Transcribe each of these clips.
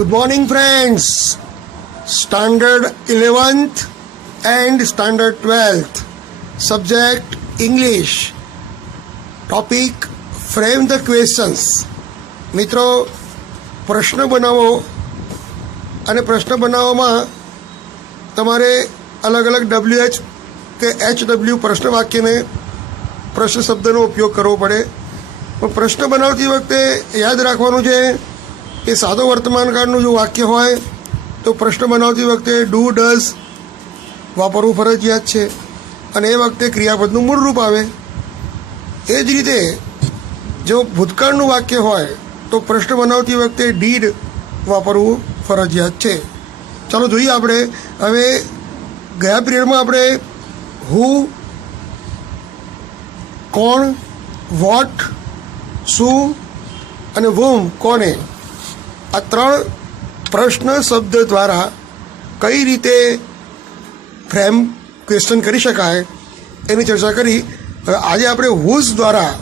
Good morning, friends. Standard 11th and Standard 12th. Subject English. Topic Frame the questions. મિત્રો, પ્રશ્ન બનાવો અને પ્રશ્ન બનાવવામાં તમારે અલગ અલગ WH કે HW પ્રશ્ન વાક્યને પ્રશ્ન શબ્દનો ઉપયોગ કરવો પડે. પણ પ્રશ્ન બનાવતી વખતે યાદ રાખવાનું છે કે સાદો વર્તમાન કાળનું જો વાક્ય હોય તો પ્રશ્ન બનાવતી વખતે ડુ ડઝ વાપરવું ફરજિયાત છે અને એ વખતે ક્રિયાપદનું મૂળ રૂપ આવે. એ જ રીતે જો ભૂતકાળનું વાક્ય હોય તો પ્રશ્ન બનાવતી વખતે ડીડ વાપરવું ફરજિયાત છે. ચાલો જોઈએ આપણે હવે ગયા પિરિયડમાં આપણે હુ, કોણ, વોટ, શું અને વોમ કોને આ ત્રણ પ્રશ્ન શબ્દ દ્વારા કઈ રીતે ફ્રેમ ક્વેશ્ચન કરી શકાય એની ચર્ચા કરી. હવે આજે આપણે હુઝ દ્વારા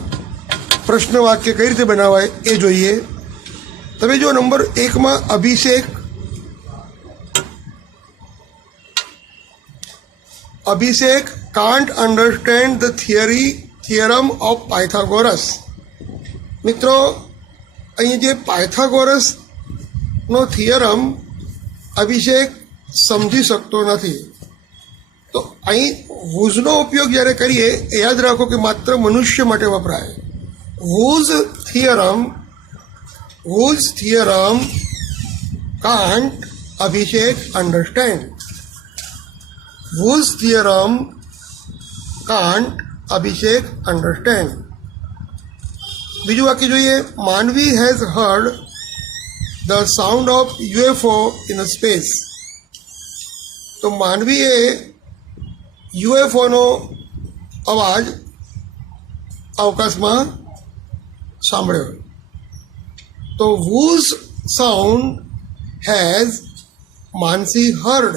પ્રશ્ન વાક્ય કઈ રીતે બનાવાય એ જોઈએ. તમે જો નંબર 1માં Abhishek can't understand the theorem of Pythagoras. મિત્રો, અહીં જે પાયથાગોરસનો થિયરમ અભિષેક સમજી શકતો નથી. તો અહીં હુઝનો ઉપયોગ જ્યારે કરીએ એ યાદ રાખો કે માત્ર મનુષ્ય માટે વપરાય. Whose theorem can't Abhishek understand. Whose theorem can't Abhishek understand. બીજું વાક્ય જોઈએ. માનવી has heard the sound of UFO in space. તો માનવીએ UFOનો અવાજ અવકાશમાં સાંભળ્યો. તો whose sound has Mansi heard?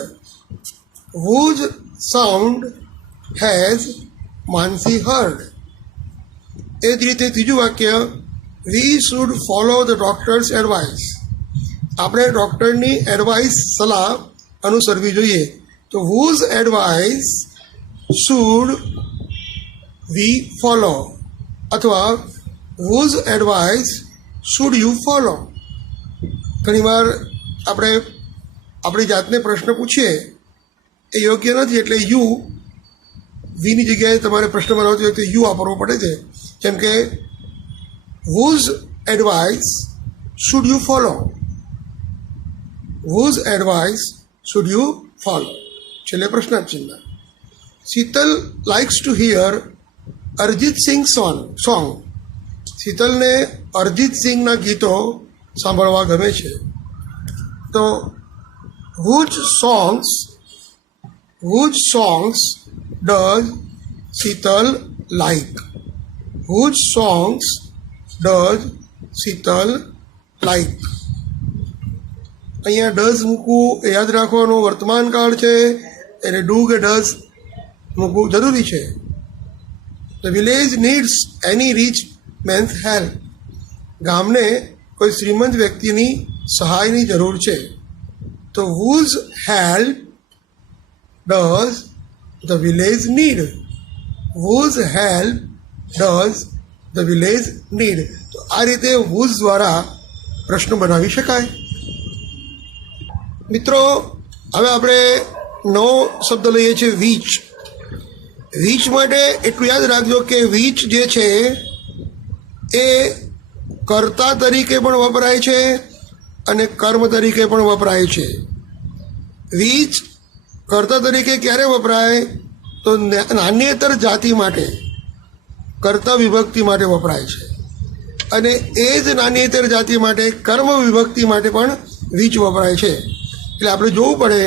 whose sound has Mansi heard? એ જ રીતે ત્રીજું વાક્ય. We should follow the doctor's advice. આપણે ડૉક્ટરની એડવાઇસ સલાહ અનુસરવી જોઈએ. તો whose advice should we follow અથવા whose advice should you follow. ઘણીવાર આપણે આપણી જાતને પ્રશ્ન પૂછીએ એ યોગ્ય નથી એટલે યુ વીની જગ્યાએ તમારે પ્રશ્ન બનાવતી વખતે યુ વાપરવો પડે છે. જેમ કે whose advice should you follow? whose advice should you follow? છેલ્લે પ્રશ્નાર્થ ચિહ્ન. Sheetal likes to hear Arijit Singh song. શીતલને અરિજીત સિંગના ગીતો સાંભળવા ગમે છે. તો whose songs does Sheetal like? whose songs does Sheetal like? અહીંયા ડઝ મૂકવું એ યાદ રાખવાનું વર્તમાન કાળ છે એને ડુ કે ડઝ મૂકવું જરૂરી છે. The village needs any rich man's help. ગામને કોઈ શ્રીમંત વ્યક્તિની સહાયની જરૂર છે. તો whose help does the village need? whose help does the village need? તો આ રીતે whose દ્વારા પ્રશ્ન બનાવી શકાય. મિત્રો, હવે આપણે નવો શબ્દ લઈએ છીએ વીચ. વીચ માટે એટલું યાદ રાખજો કે વીચ જે છે એ કર્તા તરીકે પણ વપરાય છે અને કર્મ તરીકે પણ વપરાય છે. વીચ કર્તા તરીકે ક્યારે વપરાય? તો નાન્યતર જાતિ માટે કર્તા વિભક્તિ માટે વપરાય છે અને એ જ નાન્યતર જાતિ માટે કર્મ વિભક્તિ માટે પણ વીચ વપરાય છે. એટલે આપણે જોવું પડે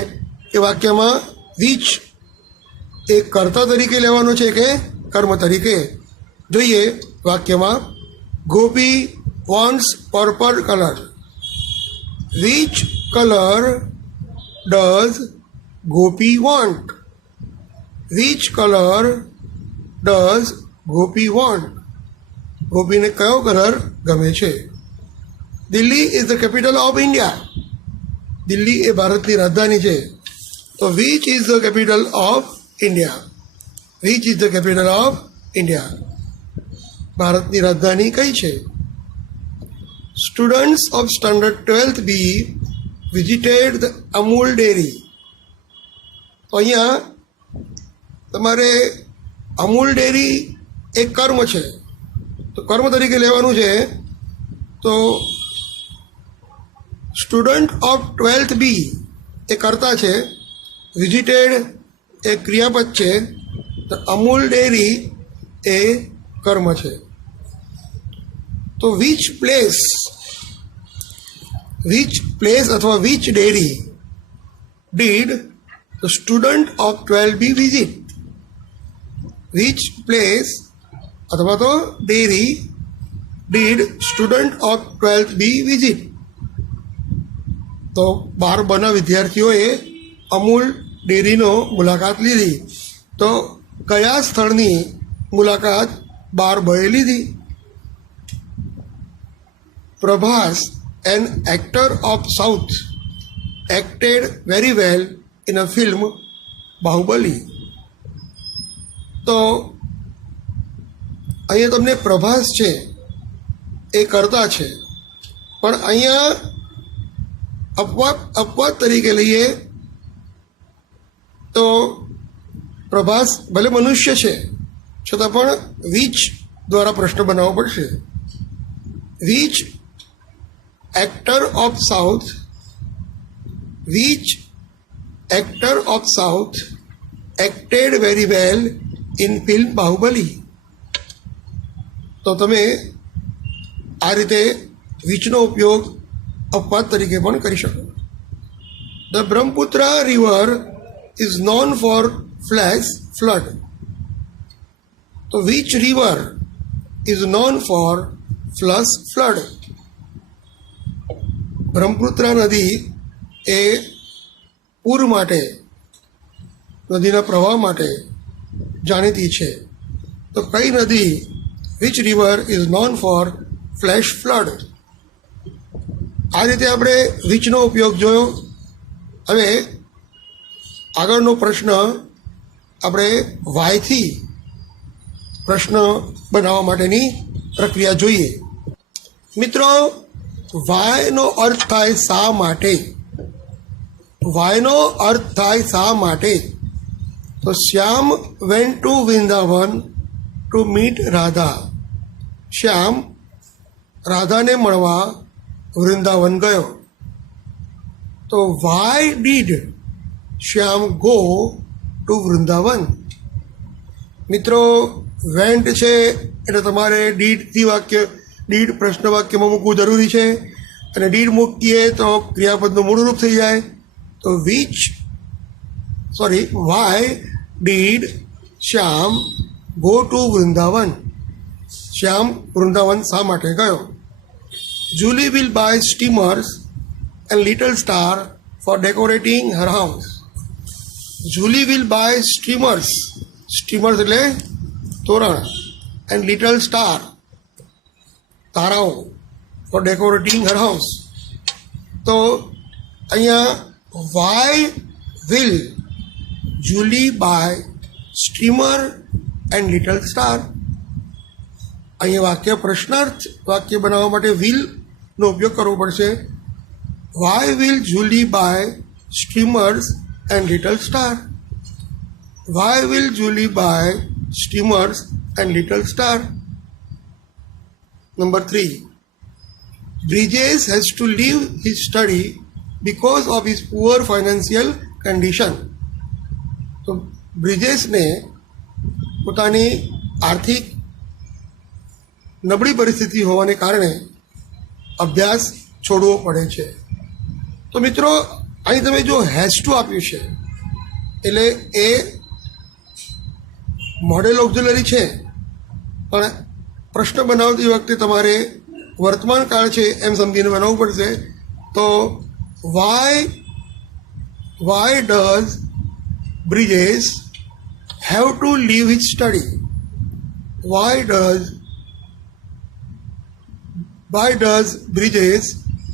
કે વાક્યમાં વીચ એ કર્તા તરીકે લેવાનો છે કે કર્મ તરીકે. જોઈએ વાક્યમાં. Gopi wants purple colour. Which colour does Gopi want? Which colour does Gopi want? ગોપીને કયો કલર ગમે છે? Delhi is the capital of India. Delhi એ ભારતની રાજધાની છે. તો which is the capital of India? Which is the capital of India? ભારતની રાજધાની કઈ છે? Students of standard 12th B visited the Amul dairy. તો અહીંયા તમારે અમૂલ ડેરી એક કર્મ છે, તો કર્મ તરીકે લેવાનું છે. તો સ્ટુડન્ટ ઓફ 12th બી એ કર્તા છે, વિઝિટેડ એ ક્રિયાપદ છે, તો અમૂલ ડેરી એ કર્મ છે. તો વિચ પ્લેસ અથવા which dairy did the student of 12 be visit? Which place અથવા તો dairy did student of 12th be visit? તો 12 વિદ્યાર્થીઓએ અમૂલ ડેરીનો મુલાકાત લીધી. તો કયા સ્થળની મુલાકાત 12 લીધી? Prabhas, an actor of south, acted very well in a film Baahubali. તો અહીંયા તમને પ્રભાસ છે એ કરતા છે, પણ અહીંયા અપવાદ તરીકે લઈએ તો પ્રભાસ ભલે મનુષ્ય છે છતાં પણ વિચ દ્વારા પ્રશ્ન બનાવવો પડશે. Which actor of south, which actor of south acted very well in film Baahubali. તો તમે આ રીતે વિચનો ઉપયોગ અપવાદ તરીકે પણ કરી શકો. The Brahmaputra river is known for flash flood. તો which river is known for flush flood? Brahmaputra નદી એ પૂર માટે, નદીના પ્રવાહ માટે જાણીતી છે. તો કઈ નદી, which river is known for flash flood? આ રીતે આપણે વિચનો ઉપયોગ જોયો. હવે આગળનો પ્રશ્ન આપણે વાયથી પ્રશ્ન બનાવવા માટેની પ્રક્રિયા જોઈએ. મિત્રો, વાયનો અર્થ થાય શા માટે. વાયનો અર્થ થાય શા માટે? તો Shyam went to Vrindavan to meet Radha. Shyam રાધાને મળવા વૃંદાવન ગયો. તો why did Shyam go to Vrindavan? મિત્રો, વેન્ટ છે એટલે તમારે ડીડથી ડીડ પ્રશ્ન વાક્યમાં મૂકવું જરૂરી છે, અને ડીડ મૂકીએ તો ક્રિયાપદનું મૂળ રૂપ થઈ જાય. તો why did Shyam go to Vrindavan? Shyam Vrindavan શા માટે ગયો? Julie will buy streamers and little star for decorating her house. Julie will buy streamers એટલે તોરણ, and little star તારાઓ for decorating her house. તો અહીંયા why will Julie buy streamer and little star? અહીંયા વાક્ય પ્રશ્નાર્થ વાક્ય બનાવવા માટે વિલનો ઉપયોગ કરવો પડશે. Why will Julie buy steamers and little star? Why will Julie buy steamers and little star? Number 3, Brijesh has to leave his study because of his poor financial condition. તો બ્રિજેશને પોતાની આર્થિક નબળી પરિસ્થિતિ હોવાને કારણે અભ્યાસ છોડવો પડે છે. તો મિત્રો, અહીં તમે જો હેઝ ટુ આપ્યું છે એટલે એ મોડેલ ઓક્ઝિલરી છે, પણ પ્રશ્ન બનાવતી વખતે તમારે વર્તમાન કાળ છે એમ સમજીને બનાવવું પડશે. તો why does Brijesh have to leave his study? Why does Brijesh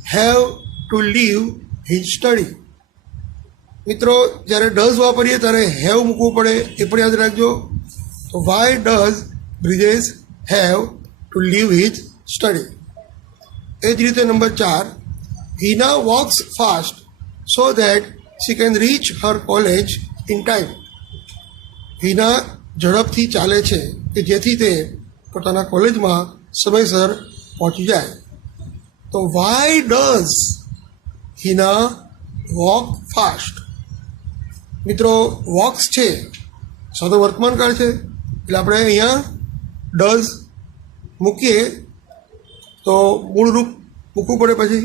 have to leave his study. મિત્રો જ્યારે ડઝ વાપરીએ ત્યારે હેવ મૂકવું પડે એ પણ યાદ રાખજો. તો why does Brijesh have to leave his study. એ જ રીતે number 4, Hina walks fast so that she can reach her college in time. Hina ઝડપથી ચાલે છે કે જેથી તે પોતાના કોલેજમાં સમયસર પહોંચી જાય. તો why does Hina walk fast. મિત્રો વોક્સ છે સાદો વર્તમાનકાળ છે એટલે આપણે અહીંયા ડઝ મૂકીએ તો મૂળ રૂપ મૂકવું પડે. પછી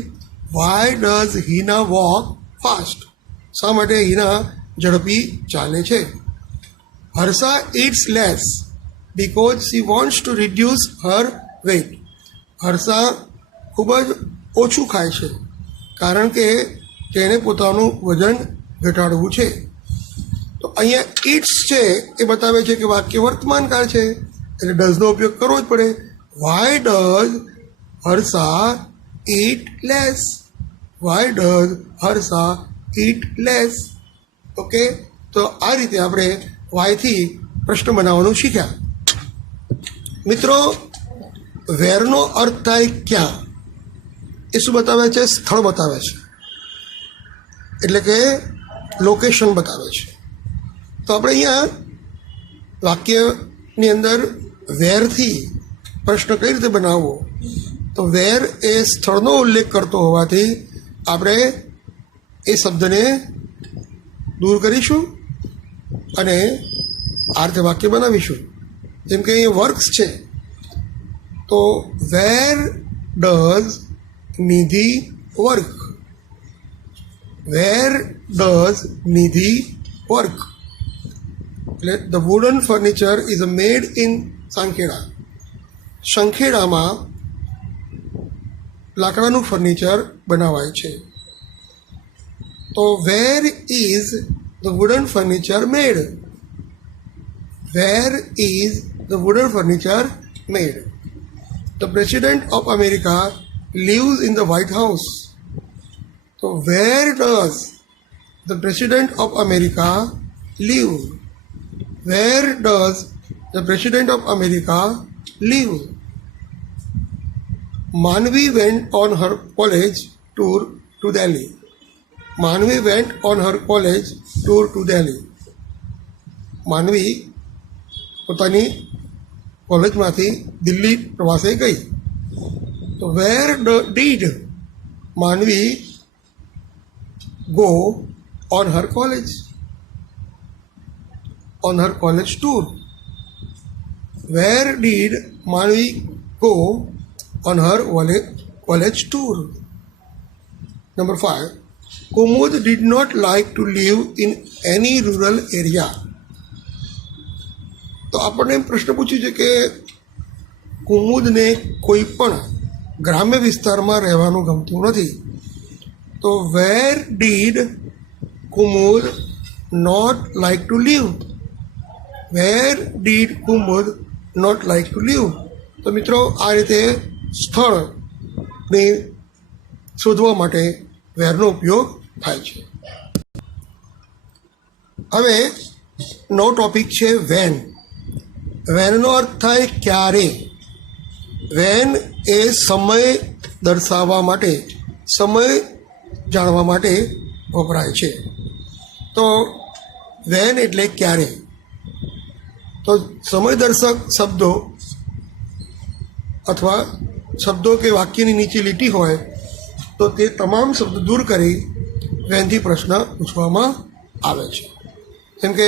why does Hina walk fast. શા માટે હિના ઝડપી ચાલે છે? Harsha eats less because she wants to reduce her weight. Harsha ખૂબ જ ઓછું ખાય છે કારણ કે તેને પોતાનું વજન ઘટાડવું છે. તો અહીંયા ઇટ્સ છે એ બતાવે છે કે વાક્ય વર્તમાનકાળ છે એટલે ડઝનો ઉપયોગ કરવો જ પડે. Why does Harsha eat less. Why does Harsha eat less. Okay, તો આ રીતે આપણે વાયથી પ્રશ્ન બનાવવાનું શીખ્યા. મિત્રો વેરનો અર્થ થાય ક્યાં, એ શું બતાવે છે? સ્થળ બતાવે છે, એટલે કે લોકેશન બતાવે છે. તો આપણે અહીંયા વાક્યની અંદર વેરથી પ્રશ્ન કઈ રીતે બનાવવો? તો વેર એ સ્થળનો ઉલ્લેખ કરતો હોવાથી આપણે એ શબ્દને દૂર કરીશું અને આ રીતે વાક્ય બનાવીશું. જેમ કે અહીંયા વર્ક્સ છે તો where does Nidhi work. Where does Nidhi work. એટલે the wooden furniture is made in Sankheda. સંખેડામાં લાકડાનું ફર્નિચર બનાવાય છે. તો where is the wooden furniture made. Where is the wooden furniture made. The president of America lives in the White House. So where does the President of America live? Where does the President of America live? Manvi went on her college tour to Delhi. Manvi went on her college tour to Delhi. માનવી પોતાની કોલેજમાંથી દિલ્હી પ્રવાસે ગઈ. So where did Manvi go on her college? On her college tour. Where did Manvi go on her college tour? Number 5. Kumud did not like to live in any rural area. તો આપણને પ્રશ્ન પૂછ્યું છે કે કુમુદને કોઈ પણ ગ્રામ્ય વિસ્તારમાં રહેવાનું ગમતું નથી. તો where did Kumud not like to live? Where did Kumud not like to live? તો મિત્રો આ રીતે સ્થળને શોધવા માટે વેરનો ઉપયોગ થાય છે. હવે નવો ટોપિક છે વેન. વેનનો અર્થ થાય ક્યારે. વેન એ સમય દર્શાવવા માટે, સમય જાણવા માટે વપરાય છે. તો વેન એટલે ક્યારે. તો સમયદર્શક શબ્દો અથવા શબ્દો કે વાક્યની નીચે લીટી હોય તો તે તમામ શબ્દો દૂર કરી વેનથી પ્રશ્ન પૂછવામાં આવે છે. જેમ કે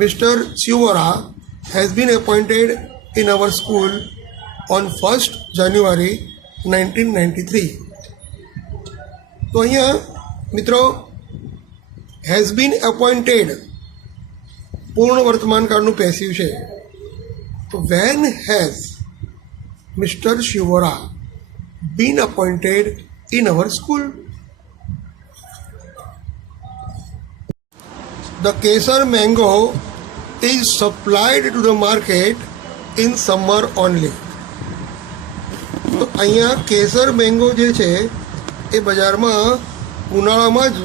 mister Shivra has been appointed in our school on 1st January 1993. તો અહીંયા મિત્રો હેઝ બીન એપોઇન્ટેડ પૂર્ણ વર્તમાનકાળનું પેસિવ છે. તો when has mister Shivra been appointed in our school? The Kesar mango is supplied to the market in summer only. તો અહીંયા કેસર mango જે છે એ બજારમાં ઉનાળામાં જ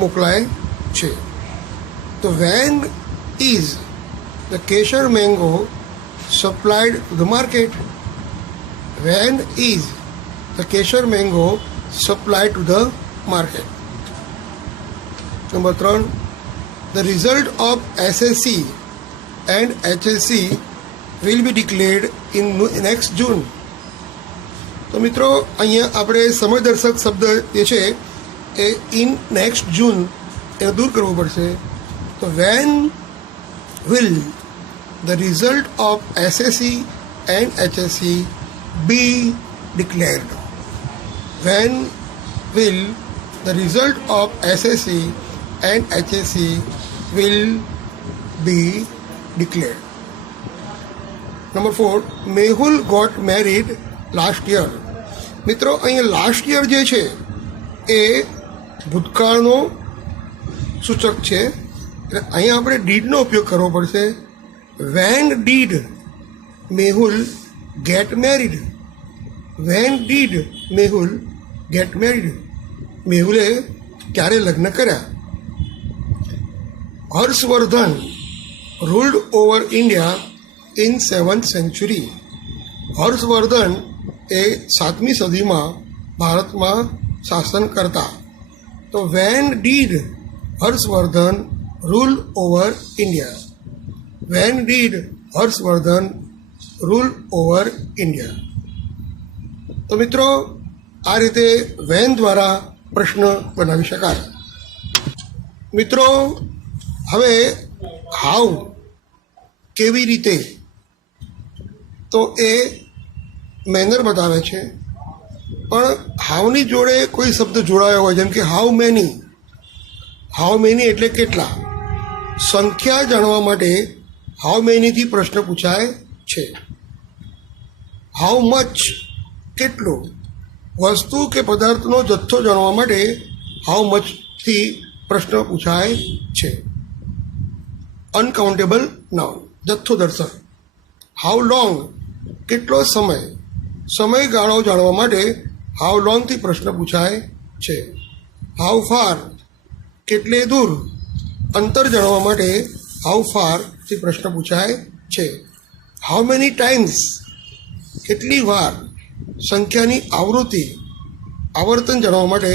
મોકલાય છે. તો when is the Kesar mango supplied to the market? When is the Kesar mango supplied to the market? Number 3, the result of SSC and HSC will be declared in next June. તો મિત્રો અહીંયા આપણે સમયદર્શક શબ્દ જે છે એ ઇન નેક્સ્ટ જૂન એને દૂર કરવું પડશે. તો when will the result of SSC and HSC be declared? When will the result of SSC and HSC will be declared? Number 4, Mehul got married last year. મિત્રો અહીંયા લાસ્ટ યર જે છે એ ભૂતકાળનો સૂચક છે, એટલે અહીંયા આપણે ડીડનો ઉપયોગ કરવો પડશે. When did Mehul get married? When did Mehul get married? મેહુલે ક્યારે લગ્ન કર્યા? Harshvardhan ruled over India in 7th century. હર્ષવર્ધન એ 7મી સદીમાં ભારતમાં શાસન કરતા. તો when did Harshvardhan rule over India? When did Harshvardhan rule over India? તો મિત્રો આ રીતે વેન દ્વારા પ્રશ્ન બનાવી શકાય. મિત્રો હવે હાઉ કેવી રીતે, તો એ મેનર બતાવે છે, પણ હાઉની જોડે કોઈ શબ્દ જોડાયો હોય, જેમ કે હાઉ મેની. હાઉ મેની એટલે કેટલા? સંખ્યા જાણવા માટે હાઉ મેનીથી પ્રશ્ન પૂછાય છે. હાઉ મચ કેટલું? વસ્તુ કે પદાર્થનો જથ્થો જાણવા માટે હાઉ મચથી પ્રશ્ન પૂછાય છે. અનકાઉન્ટેબલ નાઉન જથ્થો દર્શક. હાઉ લોંગ કેટલો સમય? સમયગાળો જાણવા માટે હાઉ લોંગથી પ્રશ્ન પૂછાય છે. હાઉ ફાર કેટલે દૂર? અંતર જાણવા માટે હાઉ ફારથી પ્રશ્ન પૂછાય છે. હાઉ મેની ટાઈમ્સ કેટલી વાર? સંખ્યાની આવૃત્તિ આવર્તન જાણવા માટે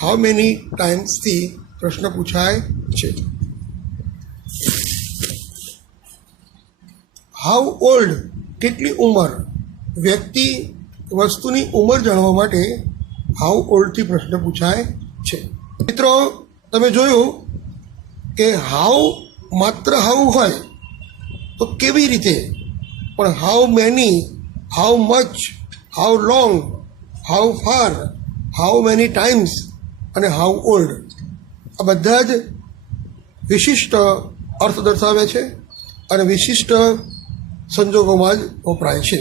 હાઉ મેની ટાઈમ્સથી પ્રશ્ન પૂછાય છે. હાઉ ઓલ્ડ કેટલી ઉંમર? વ્યક્તિ વસ્તુની ઉંમર જાણવા માટે હાઉ ઓલ્ડથી પ્રશ્ન પૂછાય છે. મિત્રો તમે જોયું કે હાઉ માત્ર હાઉ હોય તો કેવી રીતે, પણ how many, how much, how long, how far, how many times અને હાઉ ઓલ્ડ આ બધા જ વિશિષ્ટ અર્થ દર્શાવે છે અને વિશિષ્ટ સંજોગોમાં જ વપરાય છે.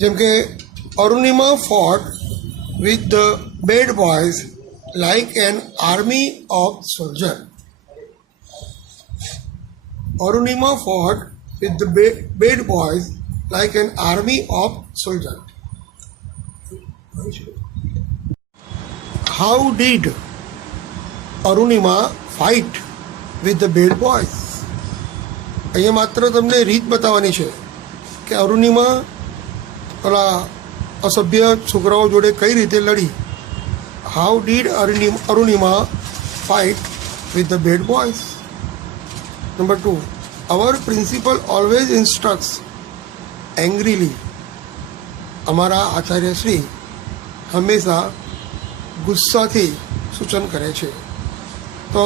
જેમ કે Arunima fought with the bad boys like an army of soldier. Arunima fought with the bad boys like an army of soldier. How did Arunima fight with the bad boys? અહીંયા માત્ર તમને રીત બતાવવાની છે કે અરુણિમા પેલા અસભ્ય છોકરાઓ જોડે કઈ રીતે લડી. How did Arunima fight with the bad boys? Number 2, our principal always instructs angrily. અમારા આચાર્યશ્રી હંમેશા ગુસ્સાથી સૂચન કરે છે. તો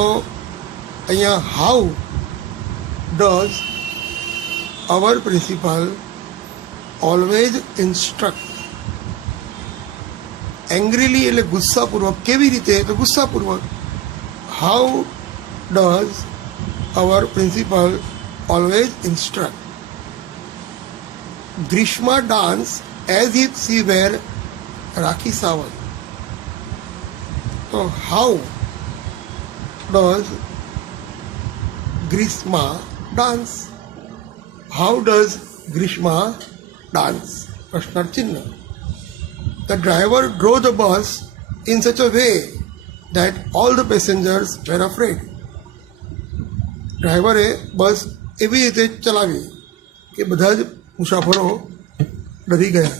અહીંયા how does our principal always instruct? angrily એટલે ગુસ્સાપૂર્વક. કેવી રીતે? તો ગુસ્સાપૂર્વક. how does our principal always instruct? Grishma dance as if she were Rakhi Sawant. So how does Grishma dance? How does Grishma dance? પ્રશ્નાર્થ ચિહ્ન. The driver drove the bus in such a way that all the passengers were afraid. ડ્રાઈવરે બસ એવી રીતે ચલાવી કે બધા જ મુસાફરો ડરી ગયા.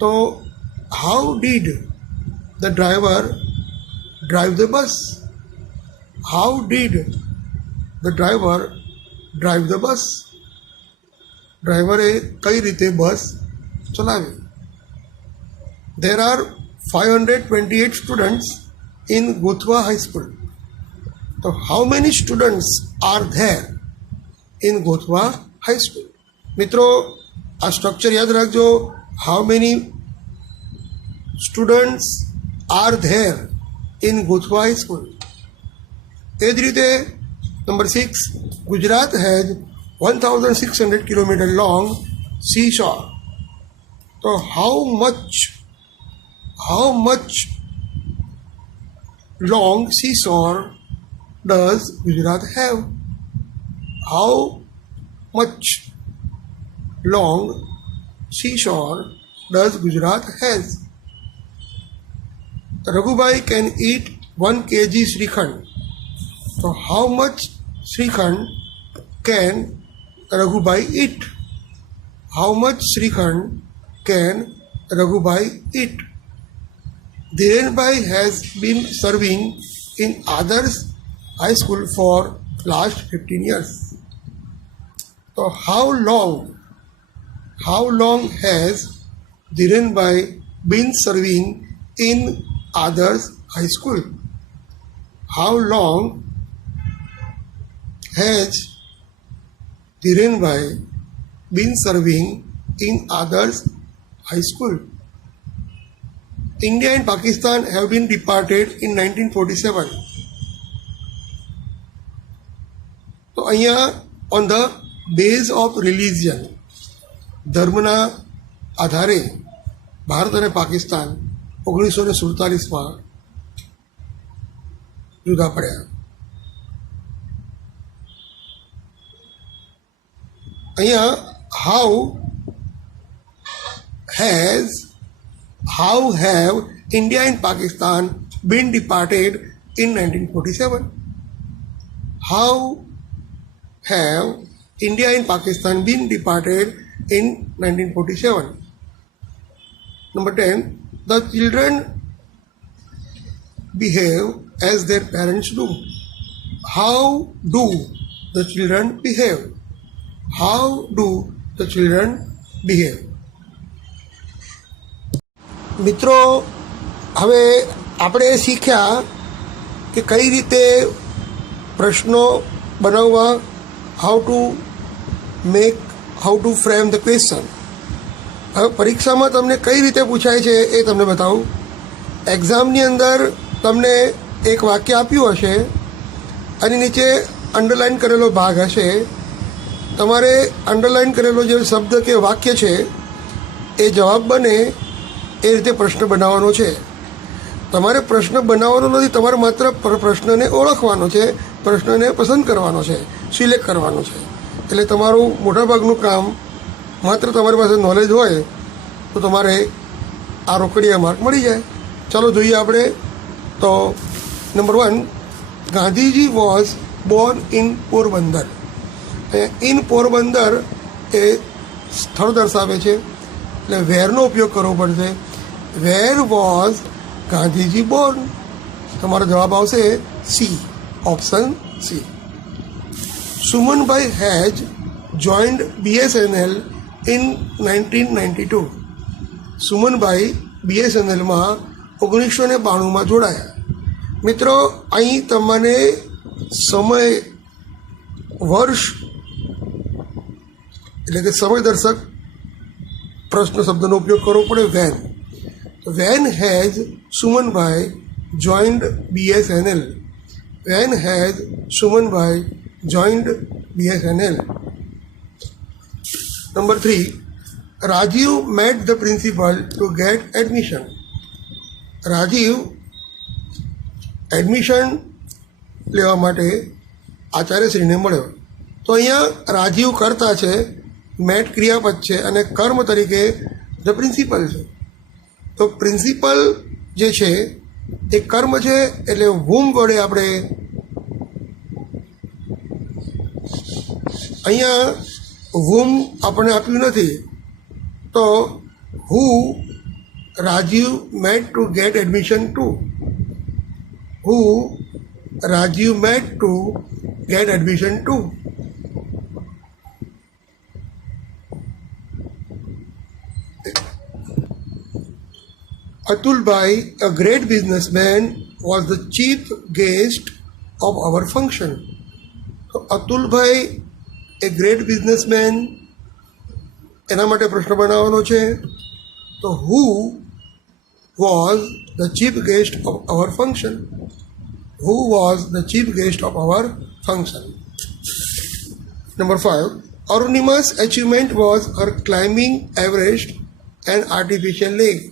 તો how did the driver drive the bus? How did the driver drive the bus? ડ્રાઈવરે કઈ રીતે બસ ચલાવી? There are 528 students in Gothwa High School. So how many students are there in Gothwa High School? મિત્રો આ structure યાદ રાખજો. How many students are there in Gothwa High School? એ જ રીતે number 6, Gujarat has 1600 kilometre long seashore. So how much long seashore does Gujarat have? How much long seashore does Gujarat has? Raghubai can eat 1 kg Srikhand. So how much Srikhand can Raghubai eat? How much Srikhand can Raghubai eat? Dhirenbhai has been serving in Adarsh High School for last 15 years. So how long has Dhirenbhai been serving in Adarsh High School? How long has Dhirenbhai been serving in Adarsh High School? India and Pakistan have been departed in 1947. તો અહીંયા on the base of religion, ધર્મના આધારે ભારત અને પાકિસ્તાન 1947માં જુદા પડ્યા. અહીંયા how have India and Pakistan been departed in 1947? How have India and Pakistan been departed in 1947? Number 10, the children behave as their parents do. How do the children behave? How do the children behave? મિત્રો, હવે આપણે શીખ્યા કે કઈ રીતે પ્રશ્નો બનાવવા, how to frame the question. હવે પરીક્ષામાં તમને કઈ રીતે પૂછાય છે એ તમને બતાવું. એક્ઝામની અંદર તમને એક વાક્ય આપ્યું હશે, આની નીચે અંડરલાઇન કરેલો ભાગ હશે. તમારે અંડરલાઇન કરેલો જે શબ્દ કે વાક્ય છે એ જવાબ બને એ રીતે પ્રશ્ન બનાવવાનો છે. તમારે પ્રશ્ન બનાવવાનો નથી, તમારે માત્ર પ્રશ્નને ઓળખવાનો છે, પ્રશ્નને પસંદ કરવાનો છે, સિલેક્ટ કરવાનો છે. એટલે તમારું મોટાભાગનું કામ માત્ર તમારી પાસે નોલેજ હોય તો તમારે આ રોકડિયા માર્ક મળી જાય. ચાલો જોઈએ આપણે. તો number 1, Gandhiji was born in Porbandar. In Porbandar એ સ્થળ દર્શાવે છે એટલે વેરનો ઉપયોગ કરવો પડશે. Where was Gandhiji born? તમારો જવાબ આવશે C, option C. Sumanbhai has joined BSNL in 1992. સુમનભાઈ BSNLમાં 1992માં જોડાયા. મિત્રો, અહીં તમને સમય, વર્ષ એટલે કે સમયદર્શક પ્રશ્ન શબ્દનો ઉપયોગ કરવો પડે. When has Sumanbhai joined BSNL? When has Sumanbhai joined BSNL? Number 3, Rajiv met the principal to get admission. Rajiv admission લેવા માટે આચાર્યશ્રીને મળ્યો. તો અહીંયા રાજીવ કર્તા છે, મેટ ક્રિયાપદ છે અને કર્મ તરીકે ધ પ્રિન્સિપલ છે. તો પ્રિન્સિપલ જે છે એ કર્મ છે, એટલે whom વડે આપણે અહીંયા whom આપણને આપ્યું નથી, તો who Rajiv met to get admission to, who Rajiv met to get admission to. Atulbhai, a great businessman, was the chief guest of our function. So Atulbhai, a great businessman, એના માટે પ્રશ્ન બનાવવાનો છે. તો who was the chief guest of our function? Who was the chief guest of our function? Number 5. Arunima's achievement was her climbing Everest and artificial lake.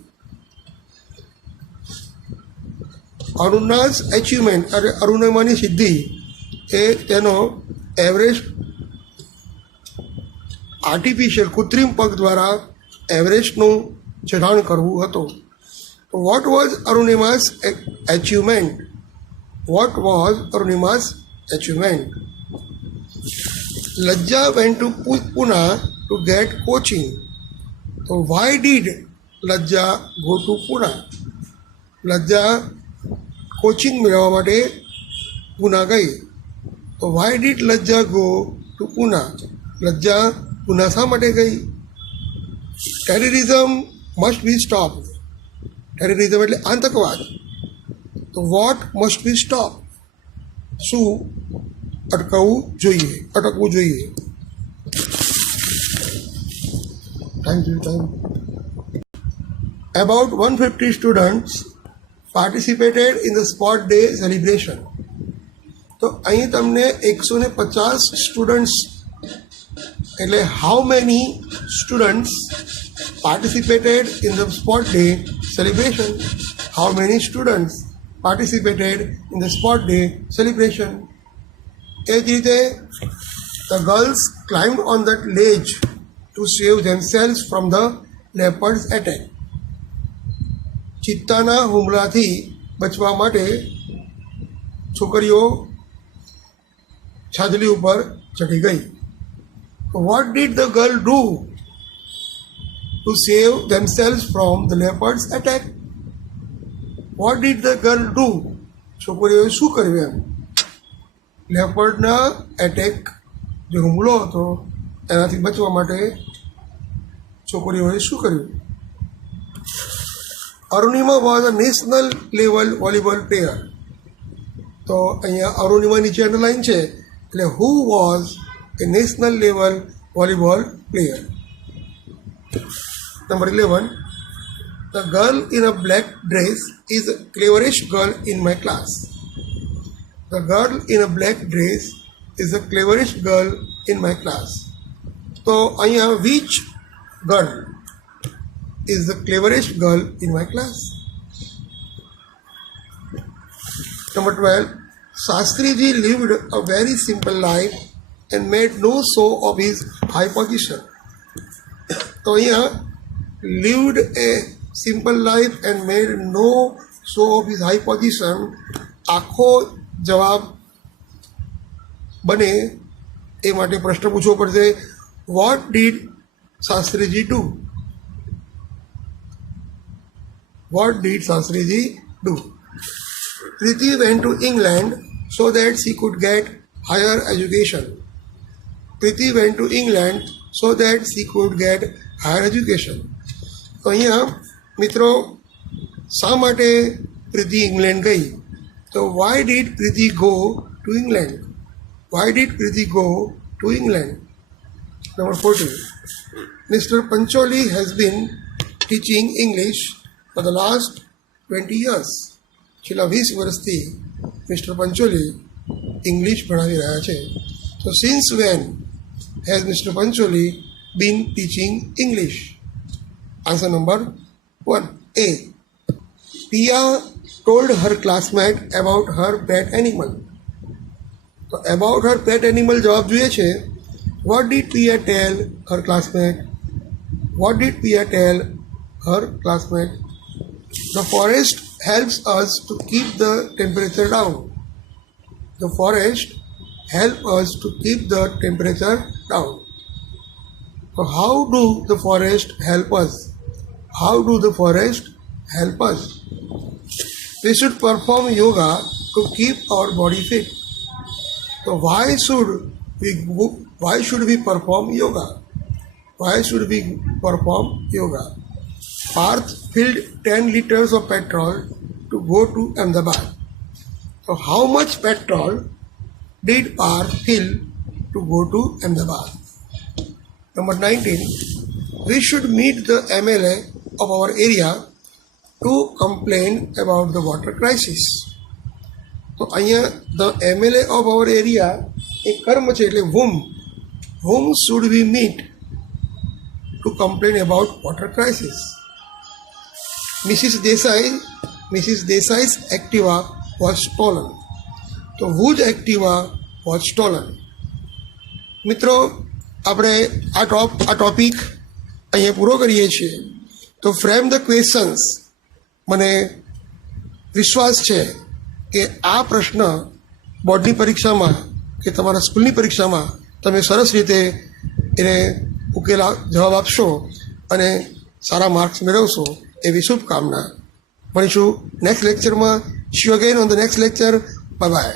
અરુણા's achievement, અરુણિમાની સિદ્ધિ એ તેનો Everest artificial કૃત્રિમ પગ દ્વારા એવરેસ્ટનું ચઢાણ કરવું હતું. વોટ વોઝ અરુણિમા's achievement? What was Arunima's achievement? Lajja went to Pune to get coaching. So why did Lajja go to Pune? Lajja coaching મેળવવા માટે પૂના ગઈ. તો why did Lajja go to Pune? લજ્જા પૂના શા માટે ગઈ? Terrorism must be stop. Terrorism એટલે આતંકવાદ. તો વોટ મસ્ટ બી સ્ટોપ? શું અટકવું જોઈએ? About 150 students participated in the sport day celebration. તો અહીં તમને 150 સ્ટુડન્ટ્સ એટલે how many students participated in the sport day celebration? How many students participated in the sport day celebration? એ જ રીતે the girls climbed on that ledge to save themselves from the leopard's attack. ચિત્તાના હુમલાથી બચવા માટે છોકરીઓ છાજલી ઉપર ચઢી ગઈ. What did the girl do to save themselves from the leopard's attack? What did the girl do? છોકરીઓએ શું કર્યું એમ? લેપર્ડના એટેક જે હુમલો હતો એનાથી બચવા માટે છોકરીઓએ શું કર્યું? Arunima was a national level volleyball player. તો અહીંયા અરુણિમા નીચે અંડરલાઇન છે, એટલે who was A national level volleyball player. Number 11. The girl in a black dress is the cleverest girl in my class. The girl in a black dress is the cleverest girl in my class. So, અહીંયા which girl is the cleverest girl in my class? Number 12. Shastriji lived a very simple life and made no show of his high position. તો અહીંયા lived a simple life and made no show of his high position. આખો જવાબ બને એ માટે પ્રશ્ન પૂછવો પડશે. What did Shastriji do? What did Shastriji do? Priti went to England so that she could get higher education. Priti went to England so that she could get higher education. તો અહીંયા મિત્રો શા માટે પ્રીતિ ઇંગ્લેન્ડ ગઈ? તો why did Priti go to England? Why did Priti go to England? Number 14. Mr. Pancholi has been teaching English for the last 20 years. છેલ્લા 20 વર્ષથી mister Pancholi English ભણાવી રહ્યા છે. તો since when has mister Pancholi been teaching English? Answer number 1A. Pia told her classmate about her pet animal. તો about her pet animal જવાબ જોઈએ છે. What did Pia tell her classmate? What did Pia tell her classmate? The forest helps us to keep the temperature down. The forest help us to keep the temperature down. So how do the forest help us? How do the forest help us? We should perform yoga to keep our body fit. So why should we perform yoga? Why should we perform yoga? Parth filled 10 liters of petrol to go to Ahmedabad. So how much petrol did Parth fill to go to Ahmedabad? Number 19. We should meet the MLA of our area to complain about the water crisis. તો અહીંયા the MLA of our area એ કર્મ છે એટલે whom should we meet to complain about water crisis? Mrs. Desai's Activa was stolen. તો whose Activa was stolen? મિત્રો આપણે આ topic અહીંયા પૂરો કરીએ છીએ. તો ફ્રેમ ધ ક્વેશ્ચન્સ, મને વિશ્વાસ છે કે આ પ્રશ્ન બોર્ડની પરીક્ષામાં કે તમારા સ્કૂલની પરીક્ષામાં તમે સરસ રીતે એને જવાબ આપશો અને સારા માર્ક્સ મેળવશો એવી શુભકામના. મળીશું નેક્સ્ટ લેક્ચરમાં. C you again on the next lecture. Bye bye.